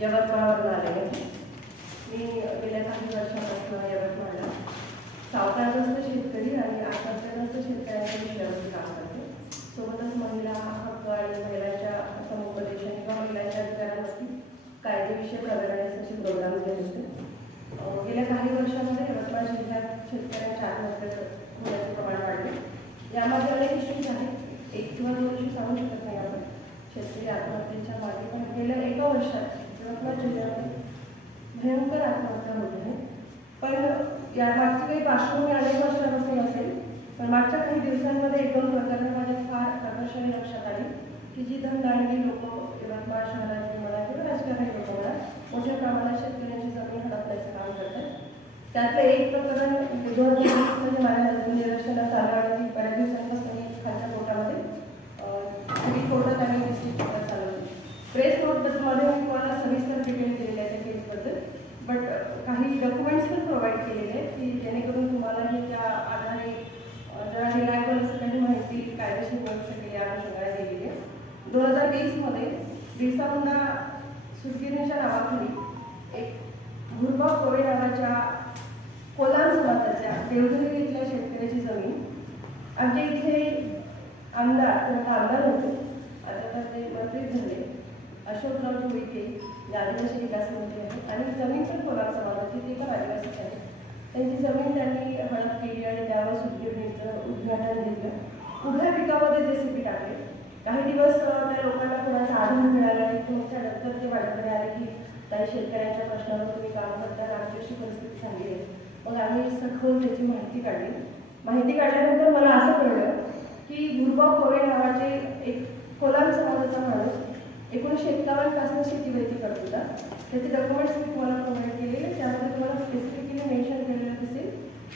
यवतमाळवरून आले. मी गेल्या काही वर्षापासून यवतमाळला. सावकारग्रस्त शेतकरी आणि आत्महत्याग्रस्त शेतकऱ्यांच्या विषयावरती काम करते. सोबतच महिला हक्क आणि महिलांच्या समुपदेशन किंवा महिलांच्या अधिकारांवरती कायदेविषयक अवेअरनेसचे प्रोग्राम घेत असते गेल्या काही वर्षामध्ये यवतमाळ जिल्ह्यात शेतकऱ्यांच्या आत्महत्या होण्याचे प्रमाण वाढले. यामध्ये अनेक इश्यूज आहेत. एक किंवा दोन इश्यू सांगू शकत नाही आपण. शेतकरी आत्महत्येच्या मागे पण गेल्या एका वर्षात आपला जिल्ह्यात भयंकर आत्महत्या होत आहे पण या मागची काही पार्श्वभूमी अनेक वर्षापासून असेल पण मागच्या काही दिवसांमध्ये एक दोन प्रकरणं माझ्या फार प्रकर्षाने लक्षात आली की जी धनदांडी लोक यवतमाळ शहरातील म्हणा किंवा राजकारणी लोक म्हणा मोठ्या प्रमाणात शेतकऱ्यांची जमीन हडपण्याचं काम करतात त्यातलं एक प्रकरण दोन हजार वीसमध्ये माझ्या नजर निदर्शनास आलं आणि ती बऱ्याच दिवसांपासून मी खालच्या कोर्टामध्ये सिव्हिल कोर्टात आणि डिस्ट्रिक्ट कोर्टात चालवली प्रेस नोटमध्ये मी तुम्हाला सविस्तर डिटेल दिलेले आहे त्या केसबद्दल बट काही डॉक्युमेंट्स पण प्रोव्हाइड केलेले आहेत की जेणेकरून तुम्हालाही त्या आधारे अ, जरा रिलायबल असं काही माहिती कायदेशीर मिळू शकेल या अनुषंगाने दिलेली आहे दोन हजार वीसमध्ये बिरसा मुंडा सुटगिरीच्या नावाखाली एक गुरबा कोळे नावाच्या कोलाम समाजाच्या देवधरी इथल्या शेतकऱ्याची जमीन. आमच्या इथे आमदार त्यांना आमदार होते. आता तर ते मंत्रीच झाले. अशोकराव जोईके जे आदिवासी विकास मंत्री आहेत. आणि जमीन पण कोलाम समाजाची ते पण आदिवासीच आहे त्यांची जमीन त्यांनी हळद केली आणि त्यावर सुटगिरणीचं उद्घाटन घेतलं. उभ्या पिकामध्ये जे सी टाकले काही दिवस त्या लोकांना कोणाचा आधार मिळाला आणि तुमच्यानंतर ते वाटत आले की काही शेतकऱ्यांच्या प्रश्नावर तुम्ही काम करता आमची अशी परिस्थिती झाली आहे. मग आम्ही सखोल त्याची माहिती काढली. माहिती काढल्यानंतर मला असं कळलं की गुरुबा कोळे नावाचे एक कोलाम समाजाचा माणूस एकोणीसशे एकावन्न शेती शेतीवरती करत होता. त्याचे डॉक्युमेंट्स मी तुम्हाला प्रोव्हाइड केले. त्यामध्ये तुम्हाला स्पेसिफिकली मेन्शन केलेलं दिसेल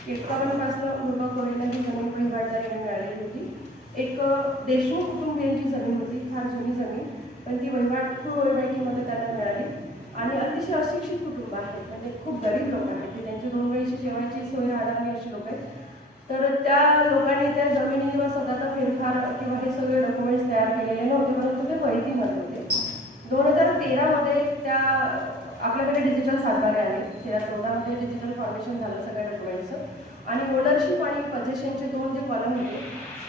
की गुरुबा पासून कोळेला ही जमीन वहिवाटदारी मिळालेली होती. एक देशमुख कुटुंबियांची जमीन होती. फार जुनी जमीन. पण ती वहिवाट खूप वहिवाटीमध्ये त्यांना मिळाली. आणि अतिशय अशिक्षित कुटुंब आहे. म्हणजे खूप गरीब लोक आहे त्यांची दोन वेळची जेवणाची सोय राहणार अशी लोक आहेत. तर त्या लोकांनी त्या जमिनीवर स्वतःचा फेरफार किंवा हे सगळे डॉक्युमेंट्स तयार केलेले नव्हते परंतु ते वैधी होते. दोन हजार तेरामध्ये त्या आपल्याकडे डिजिटल सातबारे आले. तेरा चौदामध्ये डिजिटल फॉर्मेशन झालं सगळ्या डॉक्युमेंट्सचं आणि ओनरशिप आणि पजेशनचे दोन जे कॉलम होते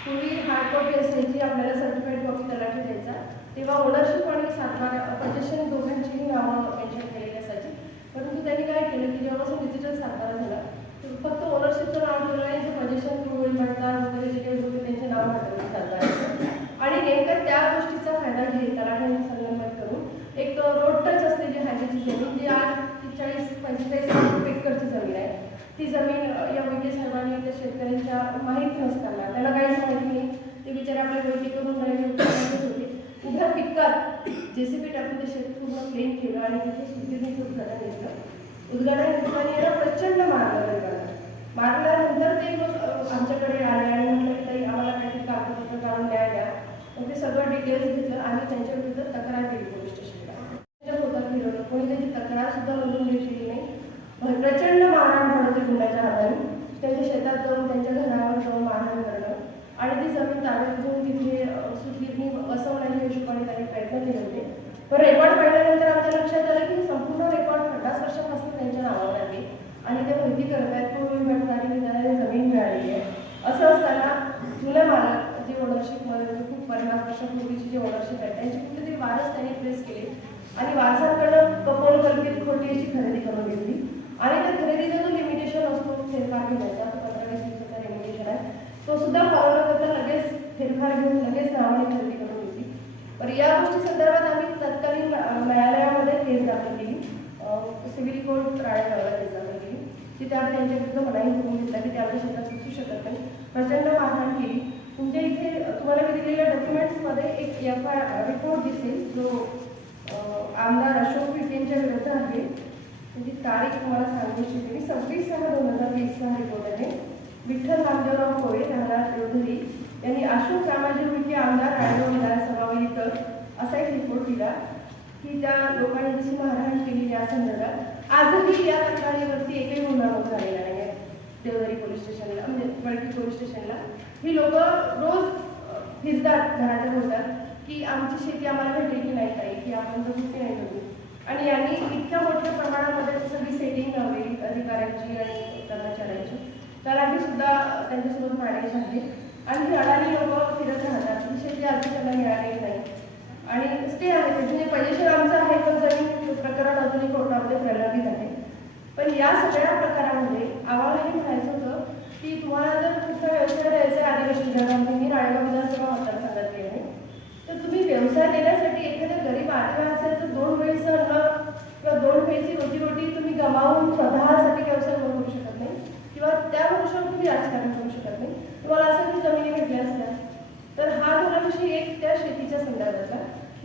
पूर्वी हार्ड कॉपी असायची आपल्याला सर्टिफाईड कॉपी तलाठी द्यायचा तेव्हा ओनरशिप आणि सातबारा पजेशन दोघांचीही नावं मेन्शन केलेली असायची परंतु त्यांनी काय केलं की जेव्हापासून डिजिटल सातबारा झाला तर फक्त ओनरशिपचं नाव ठेवलं आणि जे पजेशन रुळ भटणार वगैरे जे काही होते त्यांचे नाव हटवले सातबाऱ्याचं आणि नेमकं त्या गोष्टीचा फायदा घेत तलाठ्यांनी संगनमत करून एक रोड टच असलेली हायवेची जमीन जी आज चाळीस पंचेचाळीस लाख एकरची जमीन आहे ती जमीन अ, या वैद्य साहेबांनी त्या शेतकऱ्यांच्या माहीत नसताना त्याला काहीच माहिती नाही. ते बिचारे आपल्या गोष्टी करून होते उभ्या पिकात जेसीबी टाकून ते शेत पूर्ण प्लेन केलं आणि तिथे खूप उद्घाटन घेतलं. उद्घाटन घेतल्याने याला प्रचंड मारलं वेगाला मारल्यानंतर ते मग आमच्याकडे आले आणि म्हटलं की ताई आम्हाला काहीतरी कागदपत्र काढून द्या द्या. मग ते सगळं डिटेल्स घेतलं आणि त्यांच्या विरुद्ध तक्रार केली पोलीस स्टेशनला. त्यांच्या फिरवलं. कोणी त्यांची तक्रार सुद्धा नोंदून घेतलेली नाही. प्रचंड मारहाण झालं ते गुन्ह्याच्या हाताने त्यांच्या शेतात जाऊन त्यांच्या घरावर जाऊन मारहाण करणं आणि ती जमीन ताब्यात घेऊन तिथे अ, सुटगिरणी बसवण्याच्या हिशोबाने त्यांनी प्रयत्न केले पण रेकॉर्ड पाहिल्यानंतर आमच्या लक्षात आलं की संपूर्ण रेकॉर्ड पन्नास वर्षापासून त्यांच्या नावावर आहे. आणि ते माहिती आहेत पूर्वी भेटणारी विद्यालयाला जमीन मिळालेली आहे. असं असताना जुने मालक जे ओनरशिपमध्ये खूप पन्नास वर्षापूर्वीची जे ओनरशिप आहे त्यांची कुठेतरी वारस त्यांनी प्लेस केली. आणि वारसांकडनं कपोल कल्पित खोटी याची खरेदी करून घेतली. आणि त्या खरेदीचा जो लिमिटेशन असतो फेरफार घेण्याचा तो पंधरा वीस दिवसाचा लिमिटेशन आहे. तो सुद्धा फॉलो न करता लगेच फेरफार घेऊन लगेच नावाने खरेदी करून घेतली. तर या गोष्टी संदर्भात आम्ही तत्कालीन न्यायालयामध्ये केस दाखल केली. सिव्हिल कोर्ट राळेगावला केस दाखल केली. की त्यावेळी त्यांच्या विरुद्ध मनाई करून घेतला की त्यावेळी शेतात घुसू शकत नाही. प्रचंड मारहाण केली. तुमच्या इथे तुम्हाला मी दिलेल्या डॉक्युमेंट्समध्ये एक एफ आय रिपोर्ट दिसेल. जो आमदार अशोक विटेंच्या विरुद्ध आहे. त्याची तारीख तुम्हाला सांगू होती मी सव्वीस सहा दोन हजार वीसचा हा रिपोर्ट आहे. विठ्ठल नामदेवराव कोळे राहणार चौधरी यांनी अशोक रामाजी विखे आमदार रायगड विधानसभा इथं असा एक रिपोर्ट दिला की त्या लोकांनी जशी मारहाण केली या संदर्भात आजही या तक्रारीवरती एकही गुन्हा नोंद झालेला नाही आहे देवरी पोलीस स्टेशनला म्हणजे वळकी पोलीस स्टेशनला. ही लोक रोज अ, फिरतात घराच्या बोलतात की आमची शेती आम्हाला भेटेल की नाही काही की आपण जगू की नाही जगू आणि यांनी इतक्या मोठ्या प्रमाणामध्ये सगळी सेटिंग लावली अधिकाऱ्यांची आणि कर्मचाऱ्यांची त्यासाठी सुद्धा त्यांच्यासोबत मॅनेज आहे आणि ही अडाणी लोक फिरत राहतात ही शेती अजून त्यांना मिळालेली नाही. आणि स्टे आहे म्हणजे पैसेशीर आमचं आहे पण जमीन प्रकरण अजूनही कोर्टामध्ये प्रलंबित आहे. पण या सगळ्या प्रकारामध्ये आम्हाला हे म्हणायचं होतं की तुम्हाला जर तुमचा व्यवसाय द्यायचा आहे आदिवासी जगामध्ये मी राळेगाव विधानसभा मतदारसंघातली आहे तर तुम्ही व्यवसाय देण्यासाठी एखाद्या गरीब आदिवासाचं दोन वेळचं अन्न किंवा दोन वेळची रोजीरोटी तुम्ही गमावून स्वतःसाठी व्यवसाय करू शकत नाही किंवा त्या वर्षावर तुम्ही राजकारण करू शकत नाही. तुम्हाला असं की जमिनी भेटल्या असल्या तर हा झाला एक त्या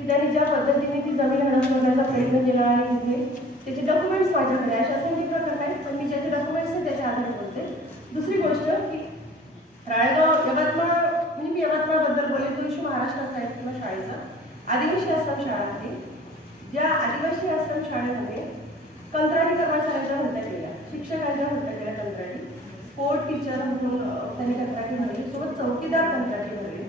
त्यांनी ज्या पद्धतीने ती जमीन हडपण्याचा प्रयत्न केला आणि तिथे त्याचे डॉक्युमेंट्स माझ्याकडे आहे. अशा असंख्य प्रकार आहेत पण मी ज्याचे डॉक्युमेंट्स आहेत त्याच्या आधारे बोलते. दुसरी गोष्ट की राळेगाव यवतमाळ म्हणजे मी यवतमाळबद्दल बोलले तो इशू महाराष्ट्राचा आहे किंवा शाळेचा. आदिवासी आश्रम शाळा आहे. ज्या आदिवासी आश्रम शाळेमध्ये कंत्राटी कर्मचाऱ्यांच्या होत्या केल्या. शिक्षकांच्या होत्या केल्या कंत्राटी. स्पोर्ट टीचर म्हणून त्यांनी कंत्राटी भरली. सोबत चौकीदार कंत्राटी भरली.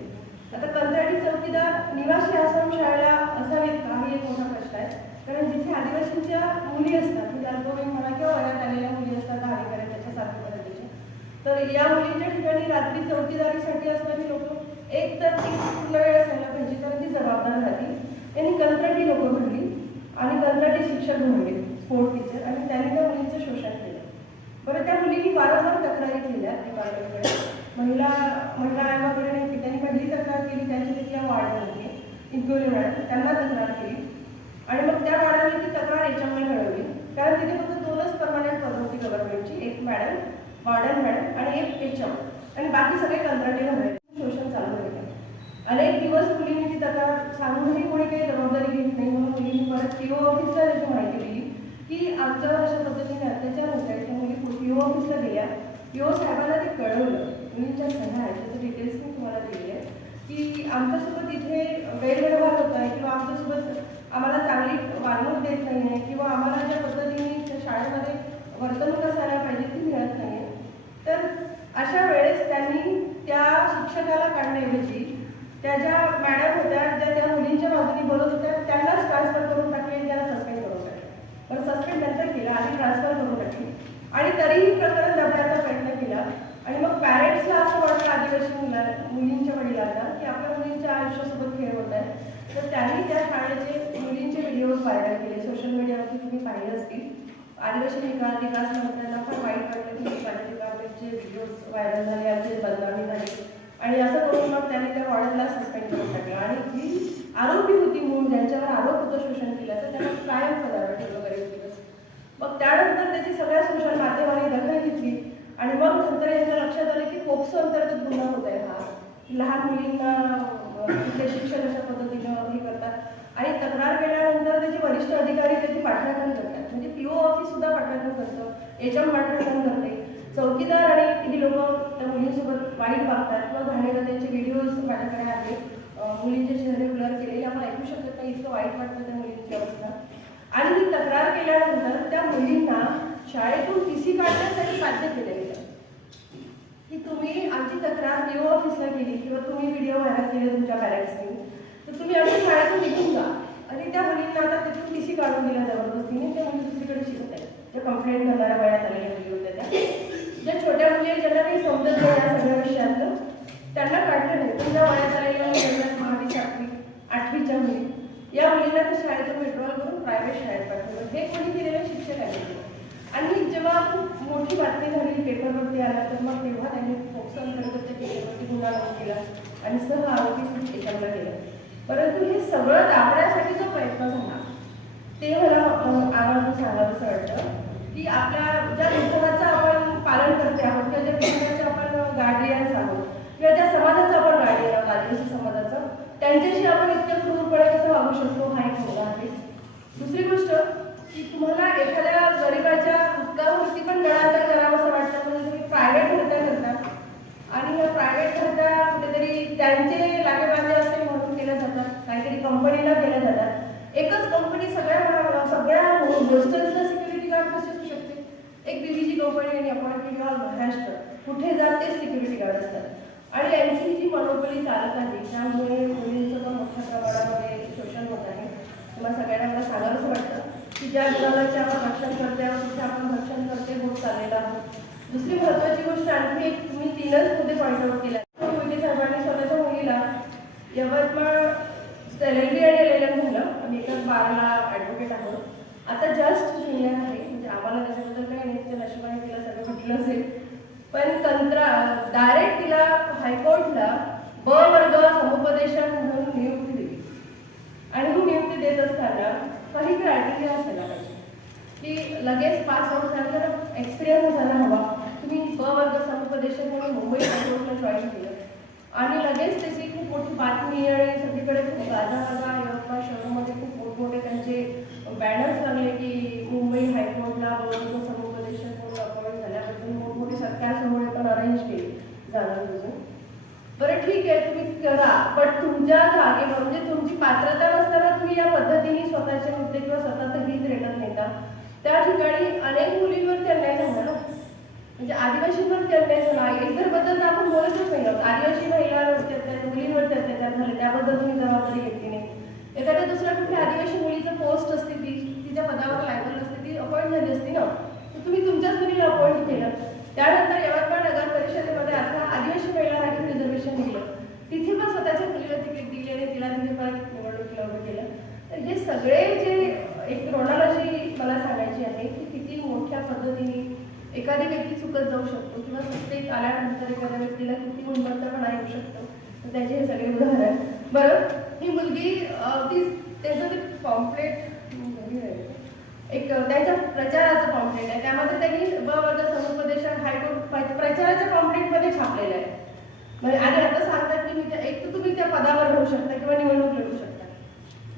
आता कंत्राटी चौकीदार निवासी आश्रम शाळेला असावेत का हा एक मोठा प्रश्न आहे. कारण जिथे आदिवासींच्या मुली असतात म्हणजे अल्पवयीन म्हणा किंवा वयात आलेल्या मुली असतात दहावी त्याच्या त्याच्यासारख्या पद्धतीच्या तर या मुलींच्या ठिकाणी रात्री चौकीदारीसाठी असणारी लोक एक तर ती पूर्ण वेळ असायला पाहिजे कारण ती जबाबदार राहतील. त्यांनी कंत्राटी लोक म्हणली आणि कंत्राटी शिक्षक भरले स्पोर्ट टीचर आणि त्यांनी त्या मुलींचं शोषण केलं. बरं त्या मुलींनी वारंवार तक्रारी केल्या महिला महिला आयोगाकडे नाही त्यांनी पहिली तक्रार केली त्यांची तिथल्या वाढ होती इंक्लुडिंग मॅडम त्यांना तक्रार केली. आणि मग त्या वाढाने ती तक्रार याच्यामुळे मिळवली कारण तिथे फक्त दोनच परमानंट पद होती गव्हर्नमेंटची एक मॅडम वार्डन मॅडम आणि एक एच आणि बाकी सगळे कंत्राटी भरायचे शोषण चालू होते अनेक दिवस मुलींनी ती तक्रार सांगूनही कोणी काही जबाबदारी घेत नाही. म्हणून मुलींनी परत पीओ ऑफिसला त्याची माहिती दिली की आमच्यावर अशा पद्धतीने अत्याचार होत आहेत. त्या मुली पीओ ऑफिसला गेल्या. पीओ साहेबांना ते कळवलं. मुलींच्या सह्या आहेत त्याचे डिटेल्स मी तुम्हाला दिले आहेत. की आमच्यासोबत इथे गैरव्यवहार होत आहे किंवा आमच्यासोबत आम्हाला चांगली वागणूक देत नाही आहे किंवा आम्हाला ज्या पद्धतीने त्या शाळेमध्ये वर्तणूक असायला पाहिजे ती मिळत नाही आहे तर अशा वेळेस त्यांनी त्या शिक्षकाला काढण्याऐवजी त्या ज्या मॅडम होत्या ज्या त्या मुलींच्या बाजूने बोलत होत्या त्यांनाच ट्रान्सफर करून टाकले आणि त्यांना सस्पेंड करून टाकले. पण सस्पेंड नंतर केला आणि ट्रान्सफर करून टाकली. आणि तरीही प्रकरण दबण्याचा प्रयत्न केला. आणि मग पॅरेंट्सला असं वाटलं आदिवासी मुला मुलींच्या वडिलांना की आपल्या मुलींच्या आयुष्यासोबत खेळ होत आहे तर त्यांनी त्या शाळेचे मुलींचे व्हिडिओज व्हायरल केले. सोशल मीडियावरती तुम्ही पाहिले असतील. आदिवासी विकास विकास मंत्र्यांना पण वाईट वाटलं की माझ्या व्हिडिओज व्हायरल झाले. यांची बदनामी झाली. आणि असं करून मग त्यांनी त्या वॉर्डनला सस्पेंड करून टाकलं. आणि जी आरोपी होती म्हणून ज्यांच्यावर आरोप होतं शोषण केल्याचं त्यांना कायम पदार्थ ठेवलं वगैरे दिवस मग त्यानंतर त्याची सगळ्या सोशल माध्यमांनी दखल घेतली. आणि मग नंतर यांच्या लक्षात आलं की पोपसो अंतर्गत गुन्हा होत आहे हा. लहान मुलींना तिथे शिक्षण शिक्षक अशा पद्धतीनं हे करतात. आणि तक्रार केल्यानंतर त्याचे वरिष्ठ अधिकारी त्याची पाठराखण करतात. म्हणजे पी ओ ऑफिस सुद्धा पाठराखण करतं. याच्यावर पाठराखण करते. चौकीदार आणि ही लोक त्या मुलींसोबत वाईट वागतात किंवा घाणेरडा त्यांचे व्हिडिओज माझ्याकडे आहेत. मुलींचे चेहरे ब्लर केलेले आपण ऐकू शकत नाही इतकं वाईट वाटतं त्या मुलींची अवस्था. आणि ती तक्रार केल्यानंतर त्या मुलींना शाळेतून टी सी काढण्यासाठी बाध्य केलं की तुम्ही आमची तक्रार पीओ ऑफिसला केली किंवा तुम्ही व्हिडिओ व्हायरल केले तुमच्या पॅरेंट्सनी तर तुम्ही आमच्या शाळेतून निघून जा. आणि त्या मुलींना आता तिथून टी सी काढून दिल्या जबरदस्तीने त्या मुली म्हणजे दुसरीकडे शिकत आहेत. त्या कंप्लेंट करणाऱ्या वयात आलेल्या मुली होत्या त्या ज्या छोट्या मुली आहेत ज्यांना काही समजत नाही या सगळ्या विषयातलं त्यांना काढलं नाही. पण ज्या वयात आलेल्या मुलींना सहावी सातवी आठवीच्या मुली. या मुलींना त्या शाळेतून विड्रॉल करून प्रायव्हेट शाळेत पाठवलं. हे कोणी केलेलं शिक्षक आहे आणि जेव्हा खूप मोठी बातमी झाली पेपरवरती आला तर मग तेव्हा त्यांनी फोक्सो अंतर्गतच्या त्या गुन्हा नोंद केला आणि सह आरोपी एकाला केलं. परंतु हे सगळं दाबण्यासाठी जो प्रयत्न झाला ते मला अं, आवर्जून सांगावंसं वाटतं की आपल्या ज्या लेखनाचं आपण पालन करते आहोत किंवा ज्या लेखनाचे आपण गार्डियन्स आहोत किंवा ज्या समाजाचं आपण गार्डियन आहोत आदिवासी समाजाचं त्यांच्याशी आपण इतक्या क्रूरपणे कसं वागू शकतो हा एक मुद्दा आहे दुसरी गोष्ट की तुम्हाला एखाद्या गरिबाच्या उत्कावरती पण गळांतर करावं असं वाटतं म्हणजे तुम्ही प्रायव्हेट भरत्या करता आणि या प्रायव्हेट भरत्या कुठेतरी त्यांचे लागेबांधे असे म्हणून केल्या जातात काहीतरी कंपनीला केल्या जातात एकच कंपनी सगळ्या सगळ्या हॉस्टेल्सला सिक्युरिटी गार्ड कशी असू शकते एक बीबीची कंपनी आणि अपॉइंट केली ऑल महाराष्ट्र कुठे जात तेच सिक्युरिटी गार्ड असतात आणि यांची जी मनोबली चालत आहे त्यामुळे मुलींचं पण मोठ्या प्रमाणामध्ये शोषण होत आहे. तुम्हाला सगळ्यांना मला सांगावंच वाटतं की ज्या गुणालाचे आपण रक्षण करते आहोत तिथे आपण रक्षण करते होत चाललेलं आहोत दुसरी महत्वाची गोष्ट आणखी एक तुम्ही तीनच मुद्दे पॉईंट आउट केला. मोहिते साहेबांनी स्वतःच्या मुलीला यवतमाळ एल आणि एल एल एम झालं. आम्ही एकाच बाराला ॲडव्होकेट आहोत. आता जस्ट ज्युनियर आहे म्हणजे आम्हाला त्याच्याबद्दल काही नाही तिच्या नशिबाने तिला सगळं म्हटलं असेल पण कंत्रा डायरेक्ट तिला हायकोर्टला ब वर्ग समुपदेशक म्हणून नियुक्ती दिली आणि ही नियुक्ती देत असताना काही क्रायटेरिया असायला पाहिजे की लगेच पास आउट झालं एक्सपिरियन्स झाला हवा. तुम्ही ब वर्ग समुपदेशक म्हणून मुंबई हायकोर्टला जॉईन केलं. आणि लगेच त्याची खूप मोठी बातमी आणि सगळीकडे खूप गाजा गाजा यवतमाळ शहरामध्ये खूप मोठमोठे त्यांचे बॅनर्स लागले की मुंबई हायकोर्टला वर्ग समुपदेशक म्हणून अपॉइंट झाल्याबद्दल मोठमोठे सत्कार पण अरेंज केले जाणार तुझं बरं ठीक आहे. तुम्ही करा. पण तुमच्या जागेवर म्हणजे तुमची पात्रता नसताना तुम्ही या पद्धतीने स्वतःचे मुद्दे किंवा स्वतःचं हित रेटत नेता. त्या ठिकाणी अनेक मुली म्हणजे आदिवासींवरती अन्याय झाला इतरबद्दल आपण बोलतच नाही आहोत. आदिवासी महिलांवरती अत्याचार मुलींवरती अत्याचार झाले त्याबद्दल तुम्ही जबाबदारी घेतली नाही. एखाद्या दुसऱ्या कुठल्या आदिवासी मुलीचं पोस्ट असते ती तिच्या पदावर लागलेली असते ती अपॉइंट झाली असती ना? तर तुम्ही तुमच्याच मुलीला अपॉइंट केलं. त्यानंतर यवतमाळ नगर परिषदेमध्ये आता आदिवासी महिला राखीव रिझर्वेशन दिलं तिथे पण स्वतःच्या मुलीला तिकीट दिली आणि तिला तिथे परत निवडणुकीला उभं केलं. तर हे सगळे जे एक क्रोनॉलॉजी मला सांगायची आहे की किती मोठ्या पद्धतीने एखादी व्यक्ती चुकत जाऊ शकतो किंवा सत्तेत आल्यानंतर एखाद्या व्यक्तीला किती गुणवत्तापणा येऊ शकतो. त्याचे हे सगळे उदाहरण. बरं ही मुलगी ती त्याचं ते पॉम्पलेट एक त्याच्या प्रचाराचं पॉम्पलेट आहे. त्यामध्ये त्यांनी ब वर्ग समुपदेशन हायकोर्ट प्रचाराच्या पॉम्पलेटमध्ये छापलेलं आहे. म्हणजे आणि आता सांगतात की मी त्या- एक तर तुम्ही त्या पदावर राहू शकता किंवा निवडणूक लढू शकता.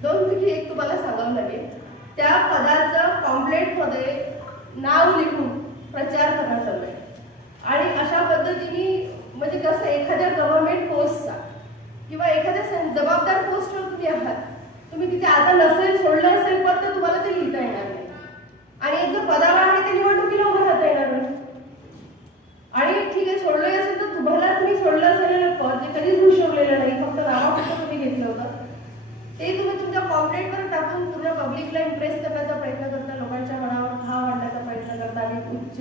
दोन पैकी एक तुम्हाला सांगावं लागेल. त्या पदाचं पॉम्पलेटमध्ये नाव लिहून प्रचार करा चालू आणि अशा पद्धतीने म्हणजे कसं एखाद्या गव्हर्नमेंट पोस्टचा किंवा एखाद्या जबाबदार पोस्टवर तुम्ही आहात तुम्ही तिथे आता नसेल सोडलं असेल पद तर तुम्हाला ते लिहिता येणार नाही. आणि एक जर पदाला आहे ते निवडणुकीला उभं राहता येणार नाही. आणि ठीक आहे सोडलंही असेल तर तुम्हाला तुम्ही सोडलं असेल पद जे कधीच भूषवलेलं नाही फक्त नावापुरतं तुम्ही घेतलं होतं ते तुम्ही तुमच्या पॉम्पलेटवर टाकून पूर्ण पब्लिकला इम्प्रेस करण्याचा प्रयत्न करता लोकांच्या मनावर घाव आणण्याचा प्रयत्न करता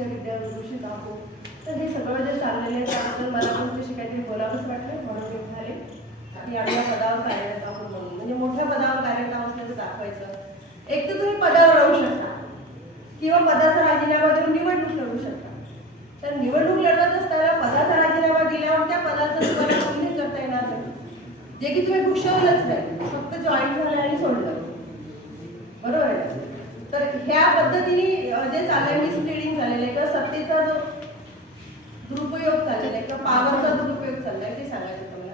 आणि उच्च विद्याभूषित आहोत तर हे सगळं जे चाललेलं आहे त्याबद्दल मला तुमच्याशी काहीतरी बोलावंच वाटलं. म्हणून मी म्हणाले की आम्ही पदावर कार्यरत आहोत म्हणून. म्हणजे मोठ्या पदावर कार्यरत आहोत असल्याचं दाखवायचं. एक तर तुम्ही पदावर राहू शकता. किंवा पदाचा राजीनामा देऊन निवडणूक लढू शकता. तर निवडणूक लढवत असताना पदाचा राजीनामा दिल्यावर त्या पदाचा तुम्हाला उल्लेख करता येणार नाही. जे की तुम्ही भूषवलंच नाही. फक्त जॉईन झालं आणि सोडलं बरोबर आहे तर ह्या पद्धतीने जे चाललंय मिसलिडिंग झालेलं आहे किंवा सत्तेचा जो दुरुपयोग चाललेला आहे किंवा पॉवरचा दुरुपयोग चाललाय ते सांगायचं तुम्हाला.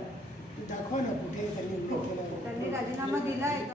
दाखवा ना कुठे त्यांनी त्यांनी राजीनामा दिला आहे